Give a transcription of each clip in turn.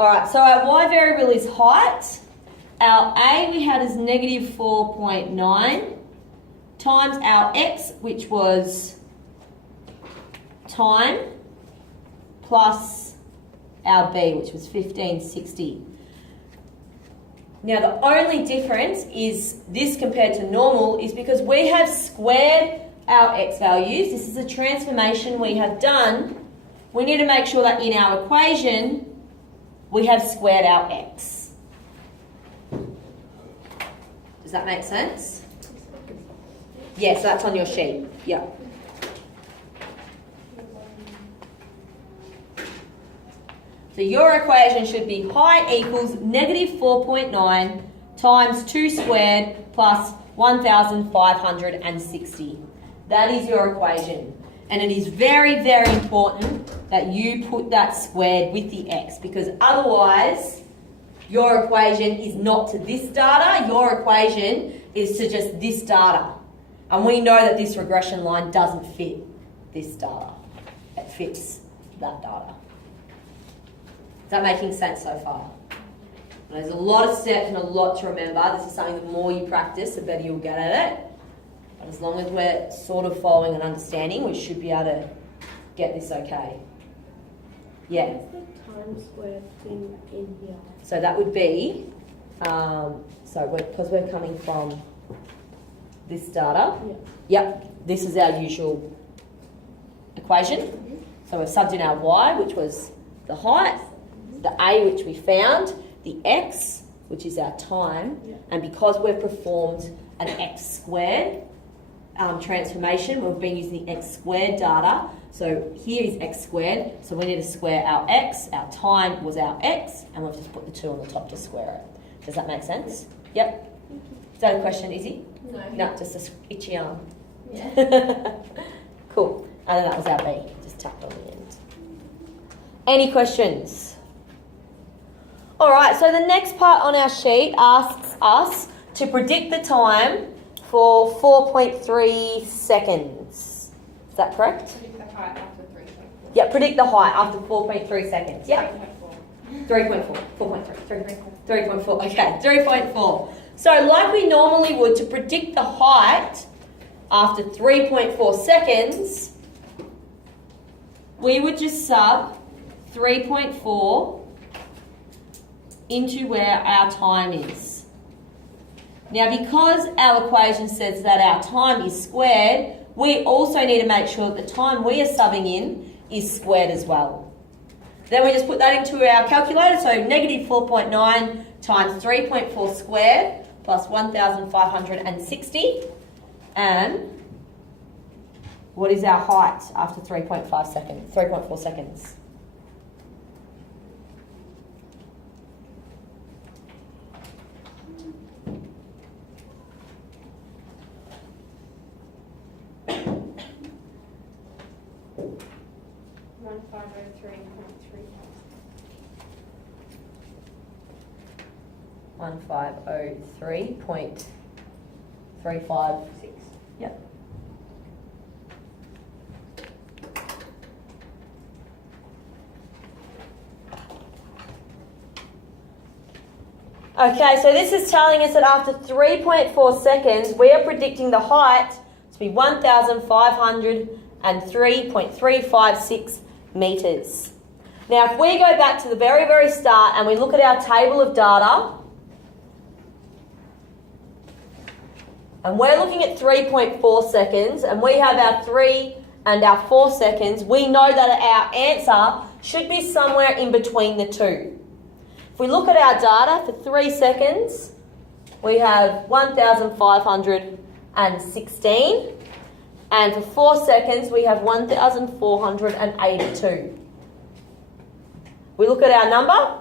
All right, so our y variable is height. Our a we had as negative 4.9 times our x, which was time, plus our b, which was 1560. Now the only difference is this compared to normal is because we have squared our x values. This is a transformation we have done. We need to make sure that in our equation we have squared our x. Does that make sense? Yes, that's on your sheet. Yeah. So your equation should be height equals negative 4.9 times 2 squared plus 1,560. That is your equation. And it is very, very important that you put that squared with the x, because otherwise your equation is not to this data, your equation is to just this data. And we know that this regression line doesn't fit this data. It fits that data. Is that making sense so far? There's a lot of steps and a lot to remember. This is something the more you practice, the better you'll get at it. But as long as we're sort of following and understanding, we should be able to get this okay. Yeah? What's the time squared thing in here? So that would be, because we're coming from this data. Yeah. Yep, this is our usual equation. Mm-hmm. So we've subbed in our y, which was the height, the a, which we found, the x, which is our time, and because we've performed an x squared transformation, we've been using the x squared data. So here is x squared, so we need to square our x, our time was our x, and we've just put the 2 on the top to square it. Does that make sense? Yep. Is that a question, Izzy? No, just a itchy arm. Yeah. Cool. And then that was our b, just tapped on the end. Any questions? All right, so the next part on our sheet asks us to predict the time for 4.3 seconds. Is that correct? Predict the height after 3.4. Yeah, predict the height after 4.3 seconds. Yeah. 3.4. 3.4. Okay, 3.4. So like we normally would, to predict the height after 3.4 seconds, we would just sub 3.4 into where our time is. Now, because our equation says that our time is squared, we also need to make sure that the time we are subbing in is squared as well. Then we just put that into our calculator, so negative 4.9 times 3.4 squared plus 1,560. And what is our height after 3.4 seconds? $1,503.3. 1503.356. Yep. Okay, so this is telling us that after 3.4 seconds, we are predicting the height to be 1,503.356 metres. Now, if we go back to the very, very start and we look at our table of data, and we're looking at 3.4 seconds, and we have our 3 and our 4 seconds, we know that our answer should be somewhere in between the two. If we look at our data for 3 seconds, we have 1,516, and for 4 seconds, we have 1,482. We look at our number,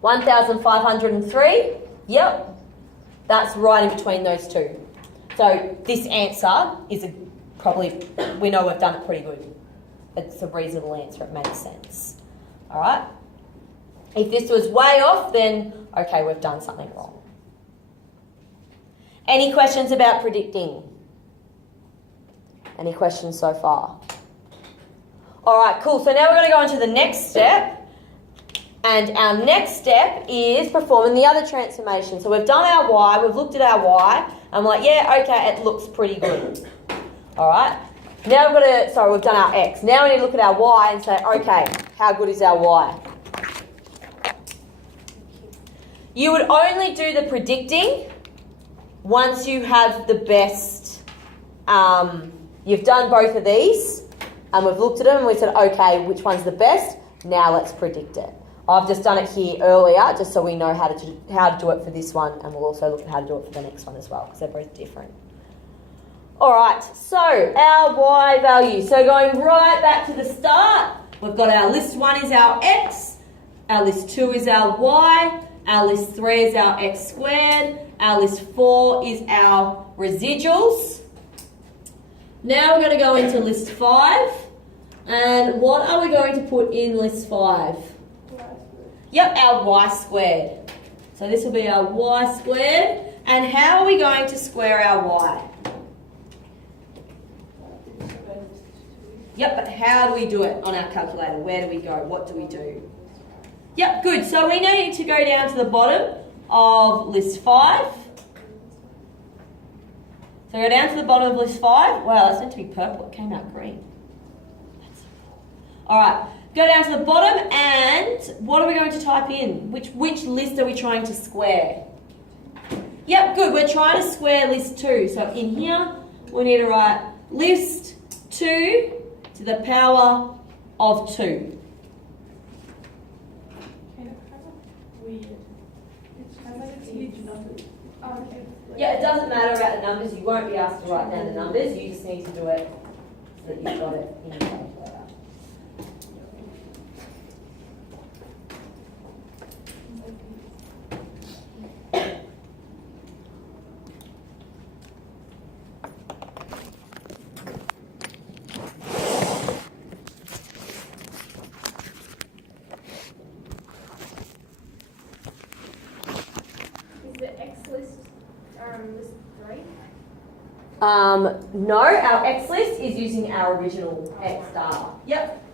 1,503, yep. That's right in between those two. So this answer is probably, we know we've done it pretty good. It's a reasonable answer, it makes sense. All right? If this was way off, then, okay, we've done something wrong. Any questions about predicting? Any questions so far? All right, cool. So now we're going to go on to the next step. And our next step is performing the other transformation. So we've done our y, we've looked at our y, and I'm like, yeah, okay, it looks pretty good. All right. Now we've done our x. Now we need to look at our y and say, okay, how good is our y? You would only do the predicting once you have the best, you've done both of these, and we've looked at them and we said, okay, which one's the best? Now let's predict it. I've just done it here earlier just so we know how to do it for this one, and we'll also look at how to do it for the next one as well because they're both different. Alright, so our y value. So going right back to the start, we've got our list 1 is our x, our list 2 is our y, our list 3 is our x squared, our list 4 is our residuals. Now we're going to go into list 5, and what are we going to put in list 5? Yep, our y squared. So this will be our y squared. And how are we going to square our y? Yep, but how do we do it on our calculator? Where do we go? What do we do? Yep, good. So we need to go down to the bottom of list 5. So go down to the bottom of list 5. Wow, that's meant to be purple. It came out green. All right. Go down to the bottom, and what are we going to type in? Which list are we trying to square? Yep, good. We're trying to square list 2. So in here, we need to write list 2 to the power of 2. Yeah, it doesn't matter about the numbers. You won't be asked to write down the numbers. You just need to do it so that you've got it in your calculator. No, our x list is using our original x data. Yep.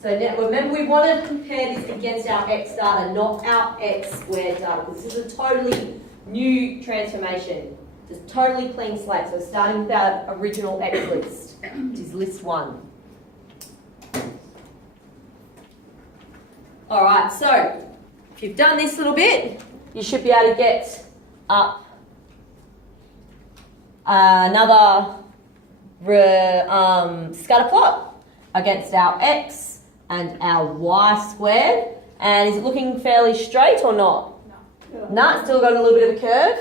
So now, remember, we want to compare this against our x data, not our x squared data. This is a totally new transformation. It's a totally clean slate. So we're starting with our original x list, which is list 1. All right, so if you've done this little bit, you should be able to get up another scatter plot against our x and our y squared. And is it looking fairly straight or not? No, it's still got a little bit of a curve?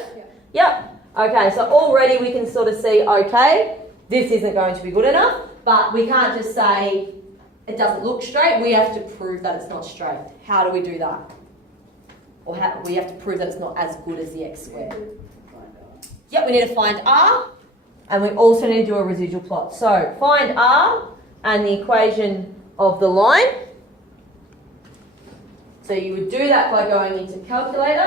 Yeah. Yep. Okay, so already we can sort of see, okay, this isn't going to be good enough, but we can't just say it doesn't look straight. We have to prove that it's not straight. How do we do that? Or we have to prove that it's not as good as the x squared. Yep, we need to find r, and we also need to do a residual plot. So find r and the equation of the line. So you would do that by going into calculate,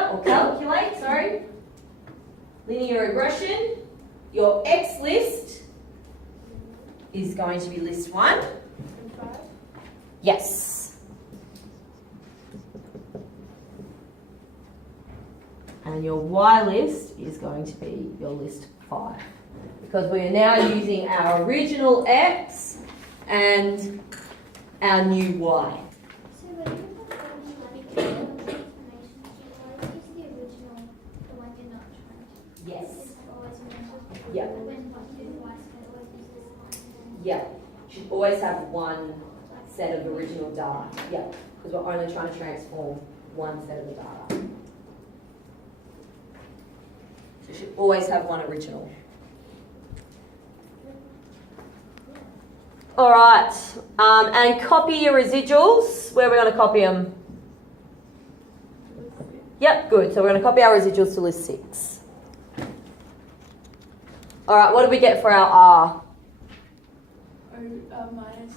linear regression. Your x list is going to be list 1. Yes. And your y list is going to be your list 5. Because we are now using our original x and our new y. So when you have information, you always use the original, the one you're not trying to. Yes. It's always remember. Yeah. When what you do twice, you always use this one. Yeah. Should always have one set of original data. Yeah. Because we're only trying to transform one set of the data. So you should always have one original. All right, and copy your residuals. Where are we going to copy them? Yep, good. So we're going to copy our residuals to list 6. All right, what did we get for our R? Minus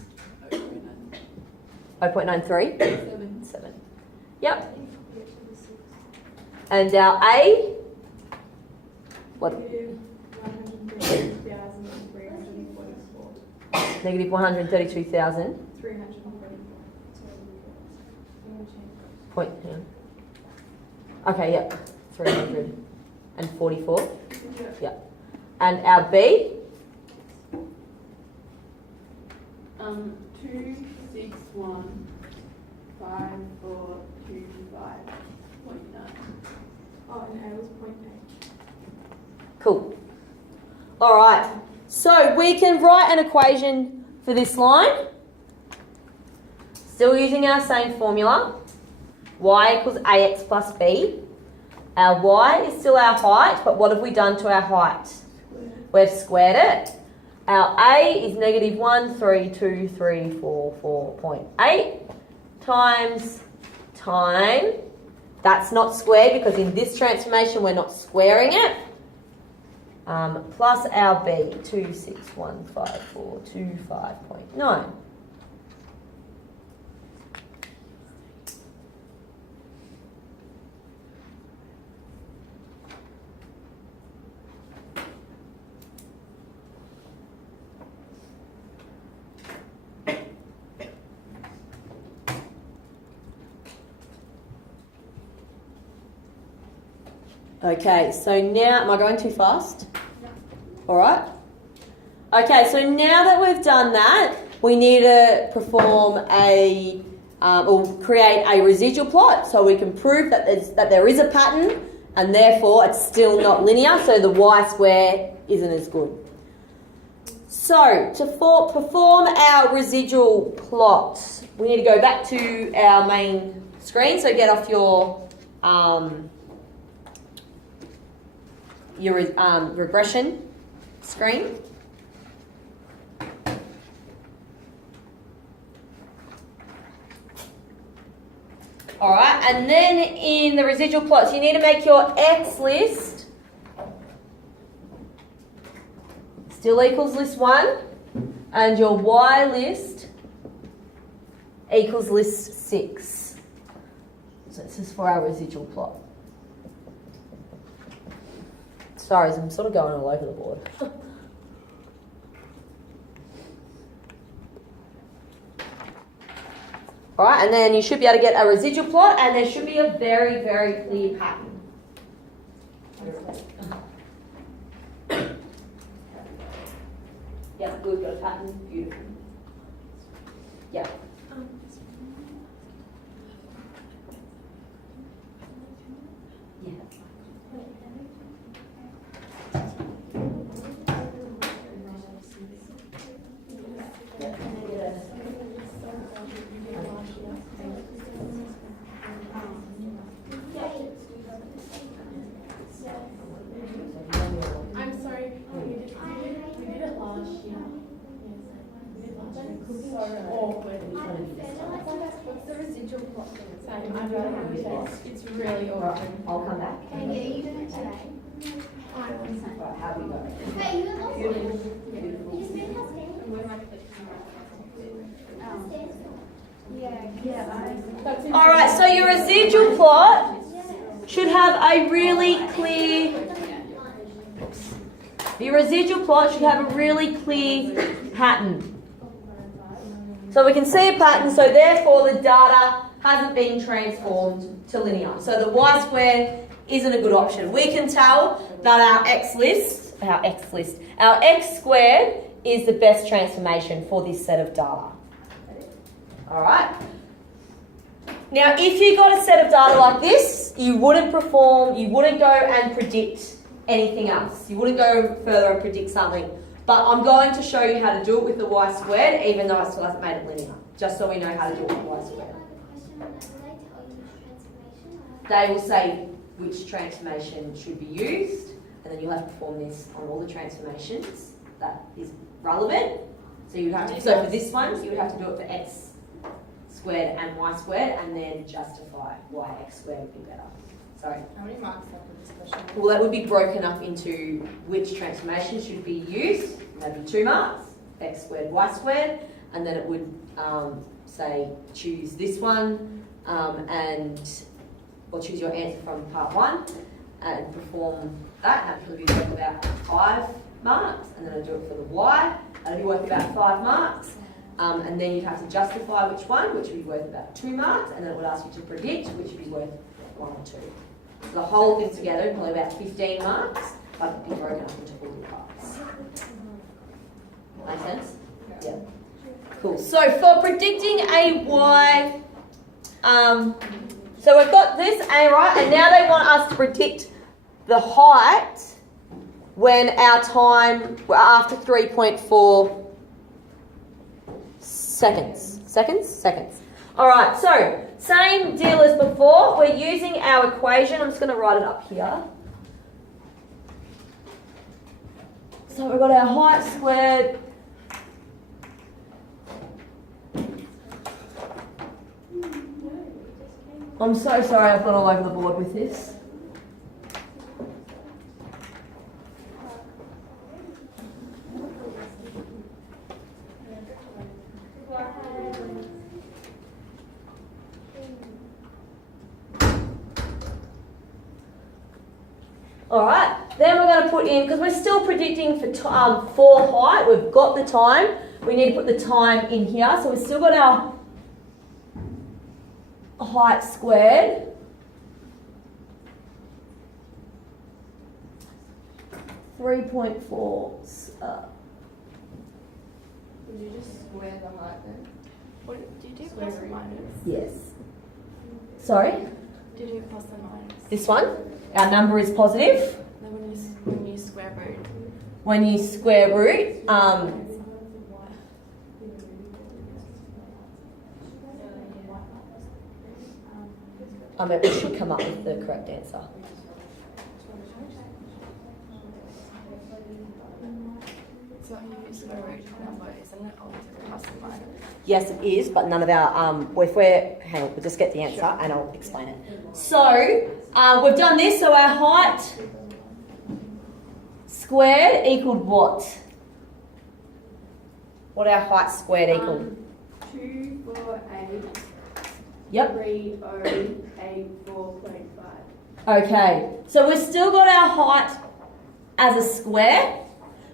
0.93? 0.93. 7. Yep. And our A? What? Negative 132,000. Point, hang on. Okay, yep, 344. Yep. And our B? 261,5,4,2,5.9. Oh, and A was 0.8. Cool. All right. So we can write an equation for this line. Still using our same formula. Y equals AX plus B. Our Y is still our height, but what have we done to our height? We've squared it. Our A is negative 132,344.8 times time. That's not squared because in this transformation we're not squaring it. Plus our B, 2615425.9. Okay, so now, am I going too fast? No. All right. Okay, so now that we've done that, we need to perform or create a residual plot so we can prove that there is a pattern and therefore it's still not linear, so the y square isn't as good. So to perform our residual plot, we need to go back to our main screen, so get off your regression screen. All right, and then in the residual plots, you need to make your X list still equals list 1, and your Y list equals list 6. So this is for our residual plot. Sorry, I'm sort of going all over the board. All right, and then you should be able to get a residual plot, and there should be a very, very clear pattern. Yep, good, got a pattern, beautiful. Yep. Yeah. I'm sorry, we did it last year. It's so awkward. What's the residual plot? Same, I don't know. It's really awkward. I'll come back. Can I get you doing it today? Right, how we go? Hey, you have also. You just made that stand? Where am I clicking? Yeah. All right, so your residual plot should have a really clear. Your residual plot should have a really clear pattern. So we can see a pattern, so therefore the data hasn't been transformed to linear. So the y square isn't a good option. We can tell that our x squared is the best transformation for this set of data. All right. Now, if you got a set of data like this, you wouldn't go and predict anything else. You wouldn't go further and predict something. But I'm going to show you how to do it with the y squared, even though I still haven't made it linear, just so we know how to do it with y squared. They will say which transformation should be used, and then you'll have to perform this on all the transformations that is relevant. So you would have to. So for this one, you would have to do it for x squared and y squared, and then justify why x squared would be better. Sorry. How many marks are for this question? Well, that would be broken up into which transformation should be used. That'd be 2 marks, x squared, y squared, and then it would say choose this one or choose your answer from part 1 and perform that. That'd probably be worth about 5 marks, and then I'd do it for the y. That'd be worth about 5 marks. and then you'd have to justify which one, which would be worth about 2 marks, and then it would ask you to predict, which would be worth 1 or 2. So the whole thing together is probably about 15 marks, but it'd be broken up into all the parts. Make sense? Yeah. Cool. So for predicting a y, so we've got this a, right, and now they want us to predict the height when our time after 3.4 seconds. Seconds. All right, so same deal as before. We're using our equation. I'm just going to write it up here. So we've got our height squared. I'm so sorry I've gone all over the board with this. Alright, then we're going to put in, because we're still predicting for height, we've got the time, we need to put the time in here, so we've still got our height squared. .4. Would you just square the height then? What do you do? Plus and minus? Yes. Sorry? Do you do plus and minus? This one? Our number is positive. Then when you square root. When you square root, it should come up with the correct answer. So you square root number, isn't it always plus and minus? Yes, it is, but none of our, hang on, we'll just get the answer and I'll explain it. So, we've done this, so our height squared equaled what? What our height squared equaled? 248. Yep. 3084.5. Okay, so we've still got our height as a square.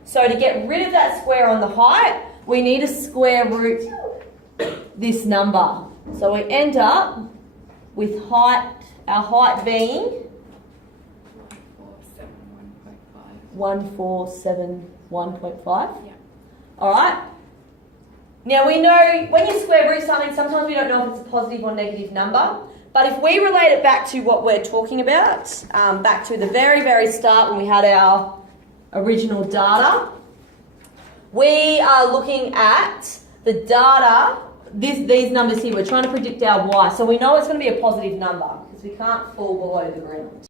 So to get rid of that square on the height, we need to square root this number. So we end up with our height being 1471.5. Yeah. Alright. Now we know when you square root something, sometimes we don't know if it's a positive or negative number. But if we relate it back to what we're talking about, back to the very, very start when we had our original data, we are looking at the data, these numbers here. We're trying to predict our y. So we know it's going to be a positive number because we can't fall below the ground.